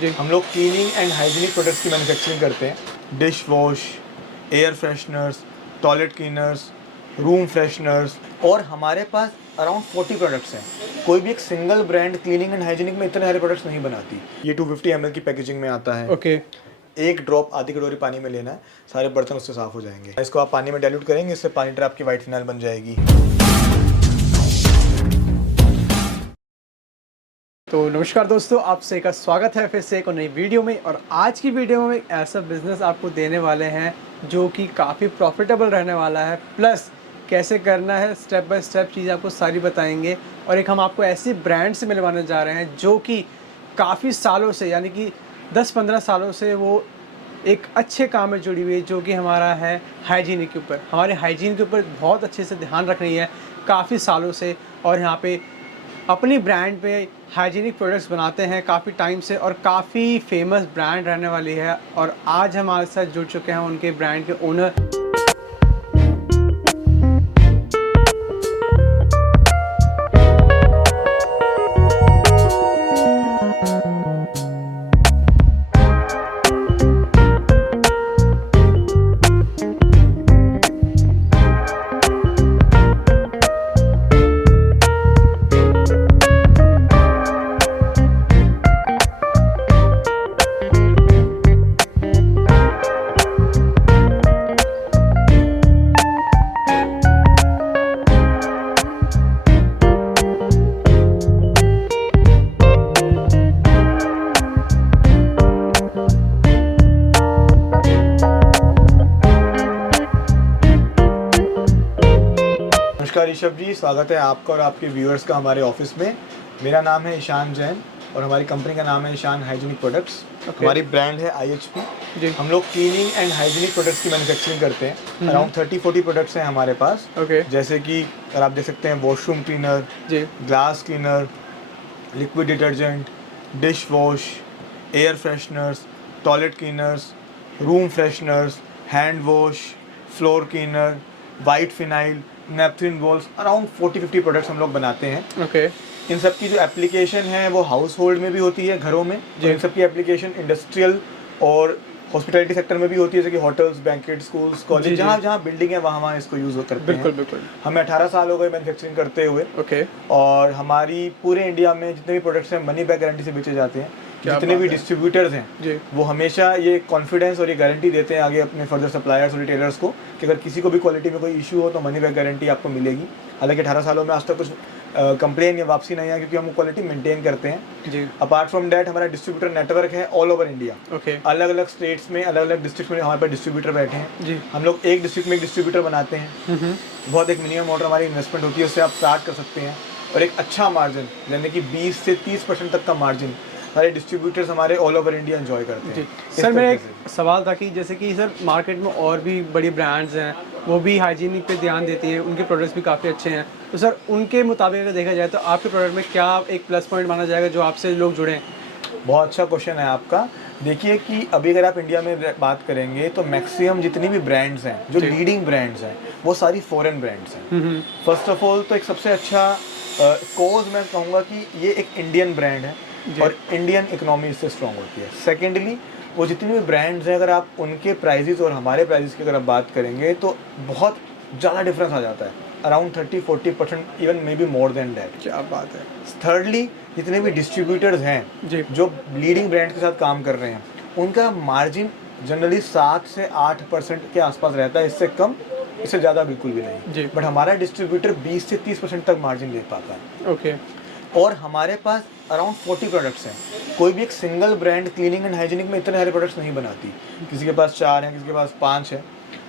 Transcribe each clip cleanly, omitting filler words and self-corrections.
जी। हम लोग cleaning and hygienic products की मैन्युफैक्चरिंग करते हैं। Dish wash, air fresheners, toilet cleaners, room fresheners, और हमारे पास अराउंड 40 प्रोडक्ट्स हैं। कोई भी एक single brand cleaning and hygienic में इतने सारे प्रोडक्ट्स नहीं बनाती। ये 250 ml की पैकेजिंग में आता है। ओके। एक ड्रॉप आधी कटोरी पानी में लेना है, सारे बर्तन उससे साफ हो जाएंगे। इसको आप पानी में डाइल्यूट करेंगे, इससे पानी ट्रैप की वाइट फिनाइल बन जाएगी। तो नमस्कार दोस्तों, आप सभी का स्वागत है फिर से एक और नई वीडियो में। और आज की वीडियो में एक ऐसा बिजनेस आपको देने वाले हैं जो कि काफ़ी प्रॉफिटेबल रहने वाला है, प्लस कैसे करना है स्टेप बाय स्टेप चीज़ आपको सारी बताएंगे। और एक हम आपको ऐसी ब्रांड से मिलवाने जा रहे हैं जो कि काफ़ी सालों से, यानी कि 10-15 सालों से वो एक अच्छे काम में जुड़ी हुई है, जो कि हमारा है हाइजीन के ऊपर। हमारे हाइजीन के ऊपर बहुत अच्छे से ध्यान रख रही है काफ़ी सालों से, और यहाँ पे अपनी ब्रांड पे हाइजीनिक प्रोडक्ट्स बनाते हैं काफ़ी टाइम से, और काफ़ी फेमस ब्रांड रहने वाली है। और आज हमारे साथ जुड़ चुके हैं उनके ब्रांड के ओनर। नमस्कार ऋषभ जी, स्वागत है आपका और आपके व्यूअर्स का हमारे ऑफिस में। मेरा नाम है ईशान जैन और हमारी कंपनी का नाम है ईशान हाइजीनिक प्रोडक्ट्स। हमारी ब्रांड है IHP। जी। हम लोग क्लीनिंग एंड हाइजीनिक प्रोडक्ट्स की मैन्युफैक्चरिंग करते हैं। अराउंड 30-40 प्रोडक्ट्स हैं हमारे पास। ओके। जैसे कि अगर आप देख सकते हैं, वॉशरूम क्लीनर, जी। Glass cleaner, liquid detergent, dish wash, air fresheners, toilet cleaners, room fresheners, hand wash, floor cleaner, white phenyl, naphthalene balls, around 40-50 products हम लोग बनाते हैं। ओके। इन सब की जो एप्लीकेशन है वो हाउस होल्ड में भी होती है, घरों में। इन सब की एप्लीकेशन इंडस्ट्रियल और हॉस्पिटैलिटी सेक्टर में भी होती है, जैसे कि होटल्स, बैंकेट, स्कूल्स, कॉलेज, जहाँ जहाँ बिल्डिंग है वहाँ इसको यूज़ करते हैं। बिल्कुल बिल्कुल। हमें 18 साल हो गए मैन्युफैक्चरिंग करते हुए। ओके। और हमारी पूरे इंडिया में जितने भी प्रोडक्ट्स हैं मनी बैक गारंटी से बेचे जाते हैं। जितने भी डिस्ट्रीब्यूटर्स हैं जी। वो हमेशा ये कॉन्फिडेंस और ये गारंटी देते हैं आगे अपने फर्दर सप्लायर्स और रिटेलर्स को कि अगर किसी को भी क्वालिटी में कोई इशू हो तो मनी बैक गारंटी आपको मिलेगी। हालांकि 18 सालों में आज तक कुछ कंप्लेन या वापसी नहीं है, क्योंकि हम क्वालिटी मेंटेन करते हैं। जी। अपार्ट फ्रॉम डैट हमारा डिस्ट्रीब्यूटर नेटवर्क है ऑल ओवर इंडिया। ओके। अलग अलग स्टेट्स में, अलग अलग डिस्ट्रिक्ट में हमारे पास डिस्ट्रीब्यूटर बैठे हैं। जी। हम लोग एक डिस्ट्रिक्ट में एक डिस्ट्रीब्यूटर बनाते हैं। बहुत एक मिनिमम ऑर्डर हमारी इन्वेस्टमेंट होती है, उससे आप स्टार्ट कर सकते हैं। और एक अच्छा मार्जिन, यानी कि 20 से 30% तक का मार्जिन सारे डिस्ट्रीब्यूटर्स हमारे ऑल ओवर इंडिया एंजॉय करते हैं। जी सर, मेरा एक सवाल था कि जैसे कि सर मार्केट में और भी बड़ी ब्रांड्स हैं, वो भी हाइजीनिक पे ध्यान देती हैं, उनके प्रोडक्ट्स भी काफ़ी अच्छे हैं। तो सर उनके मुताबिक अगर देखा जाए तो आपके प्रोडक्ट में क्या एक प्लस पॉइंट माना जाएगा जो आपसे लोग जुड़ें? बहुत अच्छा क्वेश्चन है आपका। देखिए कि अभी अगर आप इंडिया में बात करेंगे तो मैक्सिमम जितनी भी ब्रांड्स हैं, जो लीडिंग ब्रांड्स हैं, वो सारी फॉरेन ब्रांड्स हैं। फर्स्ट ऑफ ऑल तो एक सबसे अच्छा कोज मैं कहूँगा कि ये एक इंडियन ब्रांड है और इंडियन इकोनॉमी इससे स्ट्रॉन्ग होती है। सेकेंडली, वो जितनी भी ब्रांड्स हैं, अगर आप उनके प्राइजेस और हमारे प्राइजेस की अगर आप बात करेंगे तो बहुत ज़्यादा डिफरेंस आ जाता है, around 30-40%, even may be more than that. क्या बात है। थर्डली, जितने भी डिस्ट्रीब्यूटर्स हैं जी। जो लीडिंग ब्रांड के साथ काम कर रहे हैं, उनका मार्जिन जनरली 7 से 8% के आसपास रहता है, इससे कम, इससे ज़्यादा बिल्कुल भी नहीं। जी। बट हमारा डिस्ट्रीब्यूटर 20 से 30% तक मार्जिन ले पाता है। ओके। और हमारे पास अराउंड 40 प्रोडक्ट्स हैं। कोई भी एक single brand cleaning and hygienic में इतने सारे प्रोडक्ट्स नहीं बनाती। किसी के पास 4 हैं, किसी के पास 5 है,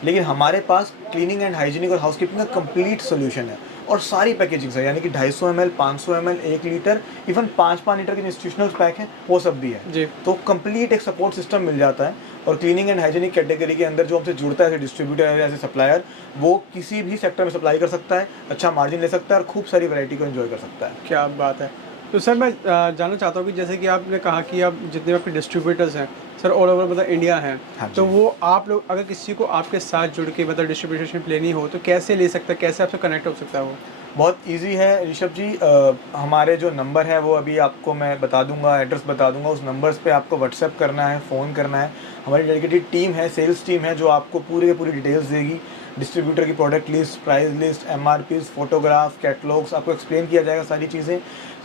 लेकिन हमारे पास क्लीनिंग एंड हाइजीनिक और हाउसकीपिंग का कंप्लीट सोल्यूशन है। और सारी पैकेजिंग है, यानी कि 250 ml, 500 ml, 1 litre, even 5-5 litre के इंस्टीट्यूशनल पैक हैं, वो सब भी है। जी। तो कंप्लीट एक सपोर्ट सिस्टम मिल जाता है। और क्लीनिंग एंड हाइजीनिक कैटेगरी के अंदर जो हमसे जुड़ता है एज डिस्ट्रीब्यूटर या एज सप्लायर, वो किसी भी सेक्टर में सप्लाई कर सकता है, अच्छा मार्जिन ले सकता है और खूब सारी वैरायटी को एंजॉय कर सकता है। क्या बात है। तो सर मैं जानना चाहता हूँ कि जैसे कि आपने कहा कि आप जितने आपके डिस्ट्रीब्यूटर्स हैं सर ऑल ओवर मतलब इंडिया हैं। हाँ तो वो आप लोग अगर किसी को आपके साथ जुड़ के मतलब डिस्ट्रीब्यूटरशिप लेनी हो तो कैसे ले सकता है, कैसे आपसे कनेक्ट हो सकता है वो? बहुत इजी है ऋषभ जी। हमारे जो नंबर है वो अभी आपको मैं बता दूंगा, एड्रेस बता दूंगा। उस नंबर्स पे आपको व्हाट्सएप करना है, फ़ोन करना है। हमारी डेडिकेटेड टीम है, सेल्स टीम है, जो आपको पूरी की पूरी डिटेल्स देगी। डिस्ट्रीब्यूटर की product list, price list, MRPs, photograph, catalogues, आपको एक्सप्लेन किया जाएगा सारी चीज़ें।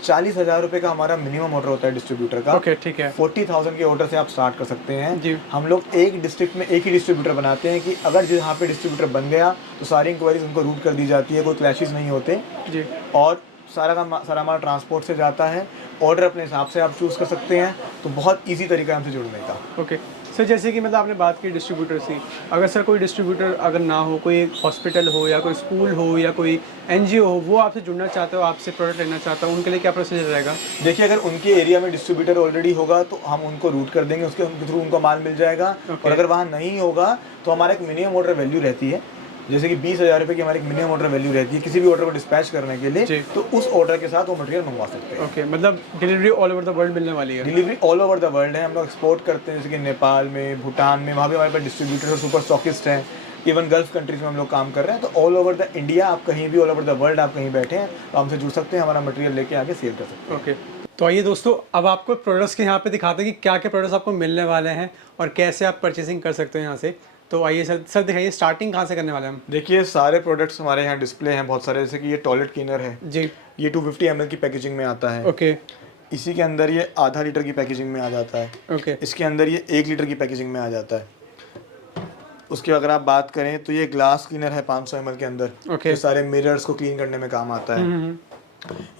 40,000 रुपये का हमारा मिनिमम ऑर्डर होता है डिस्ट्रीब्यूटर का। ओके, ठीक है। 40,000 के ऑर्डर से आप स्टार्ट कर सकते हैं जी। हम लोग एक डिस्ट्रिक्ट में एक ही डिस्ट्रीब्यूटर बनाते हैं कि अगर जहाँ पे डिस्ट्रीब्यूटर बन गया तो सारी इंक्वायरीज उनको रूट कर दी जाती है, कोई क्लैशेस नहीं होते। जी। और सारा माल ट्रांसपोर्ट से जाता है। ऑर्डर अपने हिसाब से आप चूज़ कर सकते हैं। तो बहुत ईजी तरीका है हमसे जुड़ने का। ओके सर, जैसे कि मतलब आपने बात की डिस्ट्रीब्यूटर की, अगर सर कोई डिस्ट्रीब्यूटर अगर ना हो, कोई एक हॉस्पिटल हो या कोई स्कूल हो या कोई NGO हो, वो आपसे जुड़ना चाहता हो, आपसे प्रोडक्ट लेना चाहता हो, उनके लिए क्या प्रोसीजर रहेगा? देखिए, अगर उनके एरिया में डिस्ट्रीब्यूटर ऑलरेडी होगा तो हम उनको रूट कर देंगे, उसके थ्रू उनको माल मिल जाएगा। और अगर वहाँ नहीं होगा तो हमारा एक मिनिमम ऑर्डर वैल्यू रहती है, जैसे कि 20,000 रुपये की हमारी एक मिनिमम ऑर्डर वैल्यू रहती है किसी भी ऑर्डर को डिस्पैच करने के लिए। तो उस ऑर्डर के साथ वो मटेरियल मंगवा सकते हैं। ओके, मतलब delivery all over the world मिलने वाली है? Delivery all over the world है। हम लोग एक्सपोर्ट करते हैं, जैसे कि नेपाल में, भूटान में, वहाँ भी हमारे पास डिस्ट्रीब्यूटर और सुपर स्टॉकिस्ट हैं। इवन गल्फ कंट्रीज में हम लोग काम कर रहे हैं। तो ऑल ओवर द इंडिया, आप कहीं भी ऑल ओवर द वर्ल्ड आप कहीं बैठे हैं तो हमसे जुड़ सकते हैं, हमारा मटेरियल लेके आके सेल कर सकते हैं। ओके, तो आइए दोस्तों, अब आपको प्रोडक्ट्स के यहाँ पे दिखाते हैं कि क्या क्या प्रोडक्ट्स आपको मिलने वाले हैं और कैसे आप परचेसिंग कर सकते हो यहाँ से। तो आइए सर दिखाइए, स्टार्टिंग कहाँ से करने वाले हैं हम? देखिए, सारे प्रोडक्ट्स हमारे यहाँ डिस्प्ले हैं बहुत सारे। जैसे कि ये टॉयलेट क्लीनर है जी। ये 250 ml की पैकेजिंग में आता है। ओके। इसी के अंदर ये आधा लीटर की पैकेजिंग में आ जाता है। ओके। इसके अंदर ये 1 लीटर की पैकेजिंग में आ जाता है। उसके अगर आप बात करें तो ये ग्लास क्लीनर है 500 ml के अंदर। ओके। ये सारे मिरर्स को क्लीन करने में काम आता है।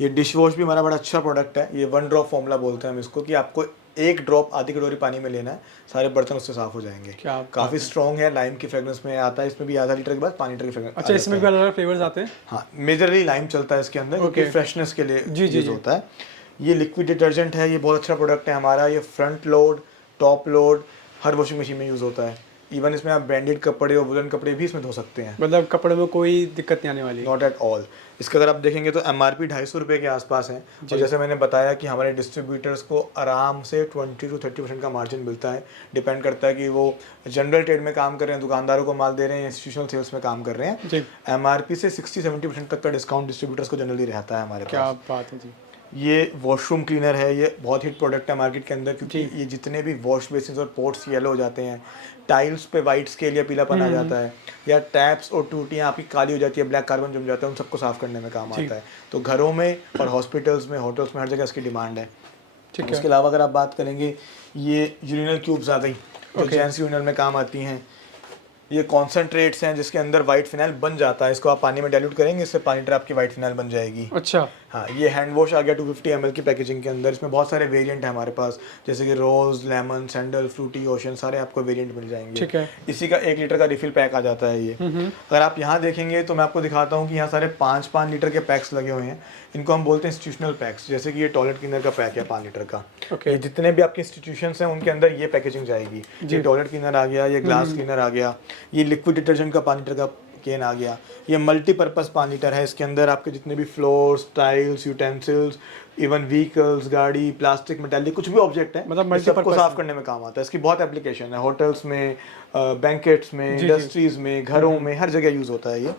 ये डिश वॉश भी हमारा बड़ा अच्छा प्रोडक्ट है। ये 1 ड्रॉप फॉर्मूला बोलते हैं हम इसको, कि आपको 1 ड्रॉप आधी कटोरी पानी में लेना है, सारे बर्तन उससे साफ हो जाएंगे। काफ़ी स्ट्रॉन्ग है, लाइम की फ्रेग्रेंस में आता है। इसमें भी आधा लीटर के बाद 5 लीटर की फ्रेग्रेंस। अच्छा, इसमें भी अलग अलग फ्लेवर्स आते हैं? हाँ, मेजरली लाइम चलता है इसके अंदर, क्योंकि फ्रेशनेस के लिए यूज होता है। ये लिक्विड डिटर्जेंट है, ये बहुत अच्छा प्रोडक्ट है हमारा। ये फ्रंट लोड, टॉप लोड, हर वॉशिंग मशीन में यूज़ होता है। इवन इसमें आप ब्रांडेड कपड़े और वुलन कपड़े भी इसमें धो सकते हैं। मतलब कपड़े में कोई दिक्कत नहीं आने वाली? Not at all. इसका अगर आप देखेंगे तो MRP 250 रुपये के आसपास है। और जैसे मैंने बताया कि हमारे डिस्ट्रीब्यूटर्स को आराम से 20 to 30% का मार्जिन मिलता है। डिपेंड करता है कि वो जनरल ट्रेड में काम कर रहे हैं, दुकानदारों को माल दे रहे हैं, इंस्टीट्यूशनल सेल्स में काम कर रहे हैं। MRP से 60-70% तक का डिस्काउंट डिस्ट्रीब्यूटर्स को जनरली रहता है हमारे पास। क्या बात है जी। ये वॉशरूम क्लीनर है, ये बहुत हिट प्रोडक्ट है मार्केट के अंदर, क्योंकि ये जितने भी वॉश बेसिन और पोर्ट्स येलो हो जाते हैं, टाइल्स पे वाइट स्केल या पीलापन आ जाता है, या टैप्स और टूटियाँ आपकी काली हो जाती है, ब्लैक कार्बन जम जाता है, उन सबको साफ करने में काम आता है। तो घरों में और हॉस्पिटल्स में, होटल्स में, हर जगह इसकी डिमांड है। उसके अलावा अगर आप बात करेंगे, ये यूरिनल क्यूब्स आ गई जो जेंट्स यूरिनल में काम आती हैं। ये कॉन्सेंट्रेट्स हैं जिसके अंदर वाइट फिनाइल बन जाता है। इसको आप पानी में डाइल्यूट करेंगे, इससे 5 लीटर आपकी वाइट फिनाइल बन जाएगी। अच्छा। हाँ, ये हैंड वॉश आ गया 250 ml की पैकेजिंग के अंदर। इसमें बहुत सारे वेरिएंट है हमारे पास, जैसे कि रोज, लेमन, सैंडल, फ्रूटी, ओशन, सारे आपको वेरिएंट मिल जाएंगे। ठीक है। इसी का 1 लीटर का रिफिल पैक आ जाता है ये। अगर आप यहाँ देखेंगे तो मैं आपको दिखाता हूँ कि यहाँ सारे 5-5 लीटर के पैक्स लगे हुए हैं। इनको हम बोलते हैं इंस्टीट्यूशनल पैक्स। जैसे कि ये टॉयलेट क्लीनर का पैक है 5 लीटर का। ये जितने भी आपके इंस्टीट्यूशन हैं उनके अंदर ये पैकेजिंग जाएगी। ये टॉयलेट क्लीनर आ गया, ये ग्लास क्लीनर आ गया, ये लिक्विड डिटर्जेंट का 5 लीटर का कैन आ गया। ये मल्टीपर्पज़ 5 लीटर है। इसके अंदर आपके जितने भी floors, tiles, utensils, even vehicles, गाड़ी, प्लास्टिक, मेटालिक, कुछ भी ऑब्जेक्ट है, मतलब सबको साफ करने में काम आता है। इसकी बहुत एप्लीकेशन है, होटल्स में, बैंकेट्स में, इंडस्ट्रीज में, घरों में, हर जगह यूज़ होता है ये।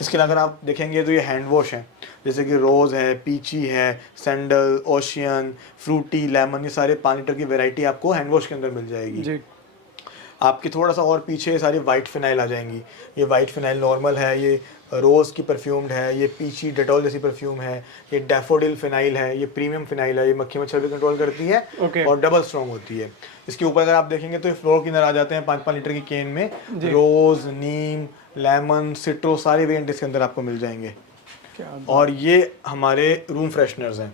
इसके अलावा अगर आप देखेंगे तो ये हैंड वॉश है, जैसे कि रोज़ है, पीची है, सैंडल, ओशियन, फ्रूटी, लेमन, ये सारे 5 लीटर की वैरायटी आपको हैंड वॉश के अंदर मिल जाएगी जी। आपके थोड़ा सा और पीछे सारी वाइट फिनाइल आ जाएंगी। ये वाइट फिनाइल नॉर्मल है, ये रोज़ की परफ्यूम्ड है, ये पीची डेटॉल जैसी परफ्यूम है, ये डैफोडिल फिनाइल है, ये प्रीमियम फिनाइल है, ये मक्खी मच्छर भी कंट्रोल करती है और डबल स्ट्रॉन्ग होती है। इसके ऊपर अगर आप देखेंगे तो ये फ्लोर क्लीनर आ जाते हैं 5-5 लीटर की कैन में। रोज़, नीम, लेमन, सिट्रो, सारे वेरिएंट इसके अंदर आपको मिल जाएंगे। और ये हमारे रूम फ्रेशनर्स हैं।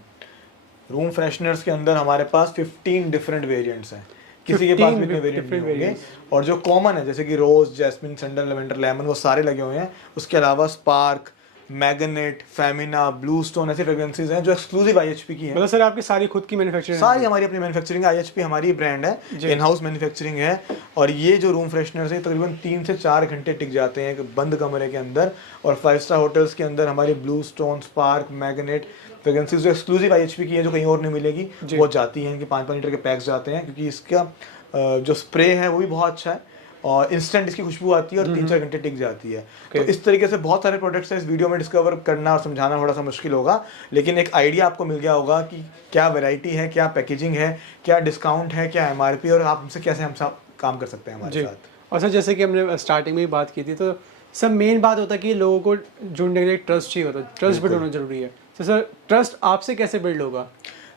रूम फ्रेशनर्स के अंदर हमारे पास 15 डिफरेंट वेरिएंट्स हैं, किसी के पास भी इतने वेरिएंट नहीं होंगे। और जो कॉमन है जैसे कि रोज, जैस्मिन, सैंडल, लेवेंडर, लेमन, वो सारे लगे हुए हैं। उसके अलावा spark, magnet, Femina, blue stone, ऐसी फ्रेग्रेंसेज हैं जो एक्सक्लूसिव IHP की है। मतलब सर आपकी सारी खुद की मैन्युफैक्चरिंग? सारी हमारी अपनी मैन्युफैक्चरिंग है। IHP हमारी ब्रांड है, इन हाउस मैन्युफैक्चरिंग है। और ये जो रूम फ्रेशनर्स है तकरीबन 3 से 4 घंटे टिक जाते हैं एक बंद कमरे के अंदर। और 5 स्टार होटल्स के अंदर हमारी blue stone, spark, magnet fragrances जो एक्सक्लूसिव IHP की है, जो कहीं और नहीं मिलेगी, वो जाती हैं। इनके 5-5 लीटर के पैक्स जाते हैं, क्योंकि इसका जो स्प्रे है वो भी बहुत अच्छा है। और इंस्टेंट इसकी खुशबू आती है और 3-4 घंटे टिक जाती है। तो इस तरीके से बहुत सारे प्रोडक्ट्स हैं, इस वीडियो में डिस्कवर करना और समझाना थोड़ा सा मुश्किल होगा, लेकिन एक आइडिया आपको मिल गया होगा कि क्या वैरायटी है, क्या पैकेजिंग है, क्या डिस्काउंट है, क्या MRP, और आप हमसे कैसे हम सब काम कर सकते हैं हमारे साथ। और सर जैसे कि हमने स्टार्टिंग में ही बात की थी, तो सब मेन बात होता है कि लोगों को जुड़ने के लिए ट्रस्ट चाहिए होता है, ट्रस्ट बिल्ड होना जरूरी है। तो सर ट्रस्ट आपसे कैसे बिल्ड होगा?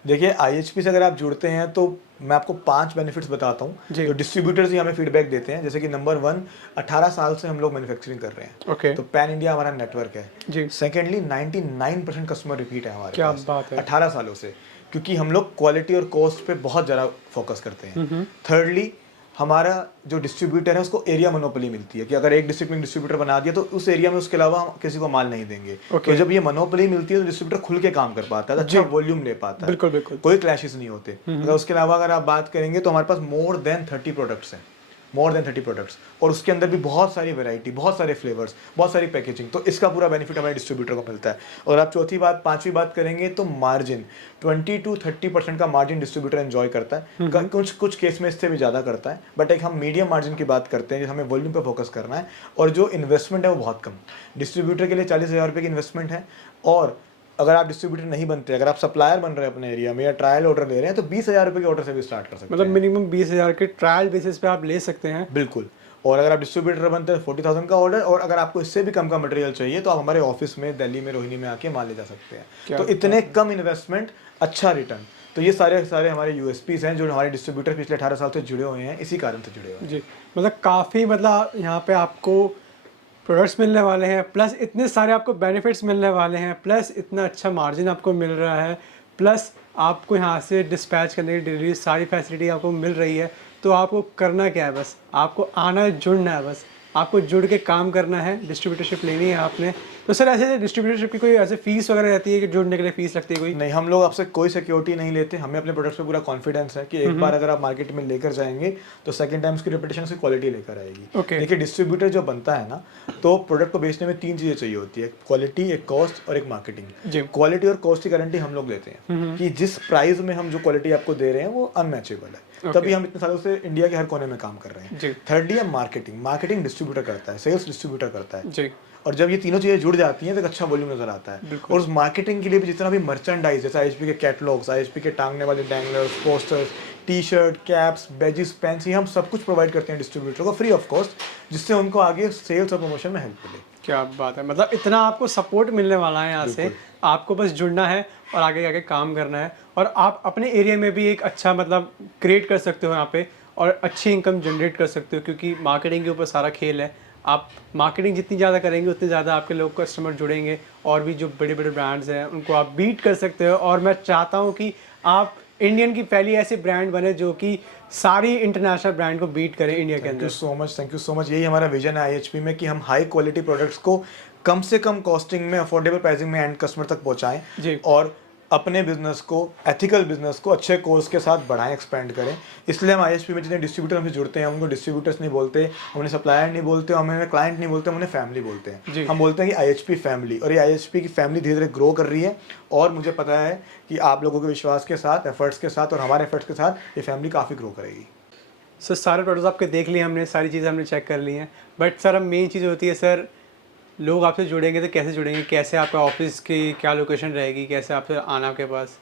देखिए IHP से अगर आप जुड़ते हैं तो मैं आपको 5 बेनिफिट्स बताता हूँ जो डिस्ट्रीब्यूटर्स ही हमें फीडबैक देते हैं। जैसे कि नंबर 1, 18 साल से हम लोग मैन्युफैक्चरिंग कर रहे हैं। ओके। तो पैन इंडिया हमारा नेटवर्क है जी। सेकेंडली 99% कस्टमर रिपीट है हमारे क्या पास बात है। 18 सालों से, क्योंकि हम लोग क्वालिटी और कॉस्ट पे बहुत ज़्यादा फोकस करते हैं। थर्डली हमारा जो डिस्ट्रीब्यूटर है उसको एरिया मोनोपोली मिलती है कि अगर एक डिस्ट्रिक्ट में डिस्ट्रीब्यूटर बना दिया तो उस एरिया में उसके अलावा हम किसी को माल नहीं देंगे। तो जब ये मोनोपोली मिलती है तो डिस्ट्रीब्यूटर खुल के काम कर पाता है, अच्छा वॉल्यूम ले पाता है। बिल्कुल बिल्कुल। कोई क्लैशेस नहीं होते। अगर उसके अलावा अगर आप बात करेंगे तो हमारे पास मोर देन 30 प्रोडक्ट्स हैं, मोर देन 30 प्रोडक्ट्स, और उसके अंदर भी बहुत सारी वैरायटी, बहुत सारे फ्लेवर्स, बहुत सारी पैकेजिंग। तो इसका पूरा बेनिफिट हमारे डिस्ट्रीब्यूटर को मिलता है। और आप पांचवी बात करेंगे तो मार्जिन 20 to 30% का मार्जिन डिस्ट्रीब्यूटर एंजॉय करता है। कुछ केस में इससे भी ज़्यादा करता है, बट एक हम मीडियम मार्जिन की बात करते हैं, हमें वॉल्यूम पे फोकस करना है। और जो इन्वेस्टमेंट है वो बहुत कम, डिस्ट्रीब्यूटर के लिए 40,000 रुपये की इन्वेस्टमेंट है। और अगर आप डिस्ट्रीब्यूटर नहीं बनते, अगर आप सप्लायर बन रहे हैं अपने एरिया में या ट्रायल ऑर्डर ले रहे हैं, तो 20,000 रुपये के ऑर्डर से भी स्टार्ट कर सकते हैं। मतलब मिनिमम 20,000 के ट्रायल बेसिस पे आप ले सकते हैं। बिल्कुल। और अगर आप डिस्ट्रीब्यूटर बनते हैं 40,000 का ऑर्डर, और अगर आपको इससे भी कम का मटेरियल चाहिए तो आप हमारे ऑफिस में दिल्ली में रोहिणी में आके माल ले जा सकते हैं। तो इतने कम इन्वेस्टमेंट, अच्छा रिटर्न। तो ये सारे हमारे USPs हैं जो हमारे डिस्ट्रीब्यूटर पिछले 18 साल से जुड़े हुए हैं, इसी कारण से जुड़े हुए हैं। जी, मतलब काफ़ी, मतलब यहाँ पे आपको प्रोडक्ट्स मिलने वाले हैं, प्लस इतने सारे आपको बेनिफिट्स मिलने वाले हैं, प्लस इतना अच्छा मार्जिन आपको मिल रहा है, प्लस आपको यहाँ से डिस्पैच करने की डिलीवरी सारी फैसिलिटी आपको मिल रही है। तो आपको करना क्या है, बस आपको आना है, जुड़ना है, बस आपको जुड़ के काम करना है, डिस्ट्रीब्यूटरशिप लेनी है आपने। तो सर ऐसे डिस्ट्रीब्यूटरशिप की कोई ऐसे फीस वगैरह रहती है कि जुड़ने के लिए फीस लगती है कोई? नहीं, हम लोग आपसे कोई सिक्योरिटी नहीं लेते। हमें अपने प्रोडक्ट्स पे पूरा कॉन्फिडेंस है कि एक बार अगर आप मार्केट में लेकर जाएंगे तो सेकंड टाइम उसकी रेपुटेशन से क्वालिटी लेकर आएगी। देखिए डिस्ट्रीब्यूटर जो बनता है ना, तो प्रोडक्ट को बेचने में 3 चीज़ें चाहिए होती है, क्वालिटी, एक कॉस्ट और एक मार्केटिंग। क्वालिटी और कॉस्ट की गारंटी हम लोग लेते हैं कि जिस प्राइस में हम जो क्वालिटी आपको दे रहे हैं वो अनमैचेबल है। तभी हम इतने सालों से इंडिया के हर कोने में काम कर रहे हैं। थर्डली है मार्केटिंग। मार्केटिंग डिस्ट्रीब्यूटर करता है, सेल्स डिस्ट्रीब्यूटर करता है। और जब ये तीनों चीज़ें जुड़ जाती हैं तो एक अच्छा वॉल्यूम नजर आता है। और उस मार्केटिंग के लिए भी जितना भी मर्चेंडाइज, जैसे IHP के कैटलॉग्स, IHP के टांगने वाले danglers, posters, T-shirt, caps, badges, pens, ये हम सब कुछ प्रोवाइड करते हैं डिस्ट्रीब्यूटर को फ्री ऑफ कॉस्ट, जिससे उनको आगे सेल्स और प्रमोशन में हेल्प मिले। क्या बात है, मतलब इतना आपको सपोर्ट मिलने वाला है यहाँ से। आपको बस जुड़ना है और आगे आगे काम करना है, और आप अपने एरिया में भी एक अच्छा मतलब क्रिएट कर सकते हो यहाँ पे, और अच्छी इनकम जनरेट कर सकते हो, क्योंकि मार्केटिंग के ऊपर सारा खेल है। आप मार्केटिंग जितनी ज़्यादा करेंगे उतने ज़्यादा आपके लोग कस्टमर जुड़ेंगे, और भी जो बड़े बड़े ब्रांड्स हैं उनको आप बीट कर सकते हो। और मैं चाहता हूँ कि आप इंडियन की पहली ऐसी ब्रांड बने जो कि सारी इंटरनेशनल ब्रांड को बीट करे इंडिया के अंदर। Thank you so much. यही हमारा विजन है IHP में कि हम हाई क्वालिटी प्रोडक्ट्स को कम से कम कॉस्टिंग में, अफोर्डेबल प्राइसिंग में एंड कस्टमर तक पहुंचाएं, और अपने बिजनेस को, एथिकल बिजनेस को अच्छे कोर्स के साथ बढ़ाएं, एक्सपेंड करें। इसलिए हम IHP में जितने डिस्ट्रीब्यूटर हमसे जुड़ते हैं, हम उनको डिस्ट्रीब्यूटर्स नहीं बोलते, हम उन्हें सप्लायर नहीं बोलते, हम उन्हें क्लाइंट नहीं बोलते, हम उन्हें फैमिली बोलते हैं। हम बोलते हैं कि IHP फैमिली। और ये IHP की फैमिली धीरे धीरे ग्रो कर रही है, और मुझे पता है कि आप लोगों के विश्वास के साथ, एफर्ट्स के साथ और हमारे एफर्ट्स के साथ ये फैमिली काफ़ी ग्रो करेगी। सर सारे प्रोडक्ट्स आपके देख लिए हमने, सारी चीज़ें हमने चेक कर ली हैं, बट सर अब मेन चीज़ होती है सर, लोग आपसे जुड़ेंगे तो कैसे जुड़ेंगे, कैसे आपका ऑफिस की क्या लोकेशन रहेगी, कैसे आपसे आना आपके पास?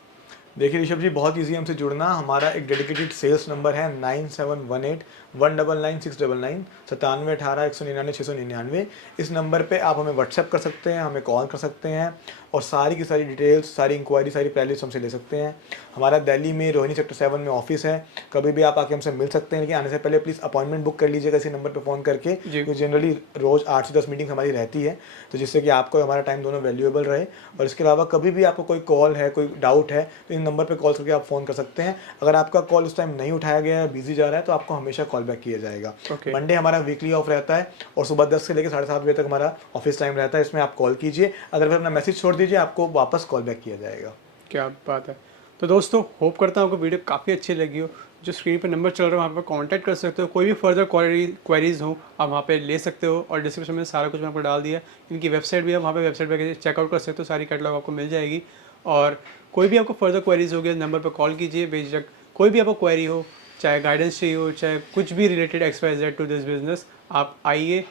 देखिए ऋषभ जी, बहुत ईजी हमसे जुड़ना। हमारा एक डेडिकेटेड सेल्स नंबर है 9718 199 699, 9718 199 699। इस नंबर पे आप हमें व्हाट्सएप कर सकते हैं, हमें कॉल कर सकते हैं, और सारी की सारी डिटेल्स, सारी इंक्वायरी, सारी प्राइस हमसे ले सकते हैं। हमारा दिल्ली में रोहिणी सेक्टर 7 में ऑफिस है, कभी भी आप आके हमसे मिल सकते हैं। लेकिन आने से पहले प्लीज़ अपॉइंटमेंट बुक कर लीजिएगा इसी नंबर पर फ़ोन करके, क्योंकि जनरली रोज़ 8 से 10 मीटिंग हमारी रहती है, तो जिससे कि आपको हमारा टाइम दोनों वैल्यूएबल रहे। और इसके अलावा कभी भी आपको कोई कॉल है, कोई डाउट है, तो इन नंबर पर कॉल करके आप फ़ोन कर सकते हैं। अगर आपका कॉल उस टाइम नहीं उठाया गया है, बिजी जा रहा है, तो आपको हमेशा कॉल बैक किया जाएगा। मंडे हमारा वीकली ऑफ रहता है, और सुबह 10 से लेकर 7:30 बजे तक हमारा ऑफिस टाइम रहता है। इसमें आप कॉल कीजिए, अदरवाइज अपना मैसेज छोड़ दीजिए, आपको वापस कॉल बैक किया जाएगा। क्या बात है। तो दोस्तों होप करता हूँ आपको वीडियो काफ़ी अच्छी लगी हो। जो स्क्रीन पर नंबर चल रहा है वहाँ पर कांटेक्ट कर सकते हो, कोई भी फर्दर क्वेरीज हो आप वहाँ पे ले सकते हो, और डिस्क्रिप्शन में सारा कुछ मैं आपको डाल दिया। इनकी वेबसाइट भी है, वहाँ पे वेबसाइट पर चेकआउट कर सकते हो, सारी कैटलॉग आपको मिल जाएगी। और कोई भी आपको फर्दर क्वेरीज होगी नंबर पर कॉल कीजिए बेझिझक, कोई भी आपको क्वेरी हो चाहे गाइडेंस चाहिए हो, चाहे कुछ भी related XYZ to this business, आप आइए,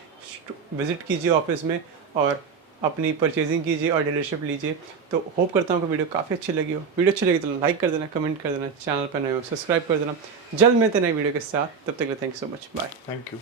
विजिट कीजिए ऑफिस में और अपनी परचेजिंग कीजिए और डीलरशिप लीजिए। तो होप करता हूँ कि वीडियो काफ़ी अच्छी लगी हो। वीडियो अच्छी लगी तो लाइक कर देना, कमेंट कर देना, चैनल पर नए हो सब्सक्राइब कर देना। जल्द मिलते नए वीडियो के साथ, तब तक के लिए thank you so much, bye. Thank you.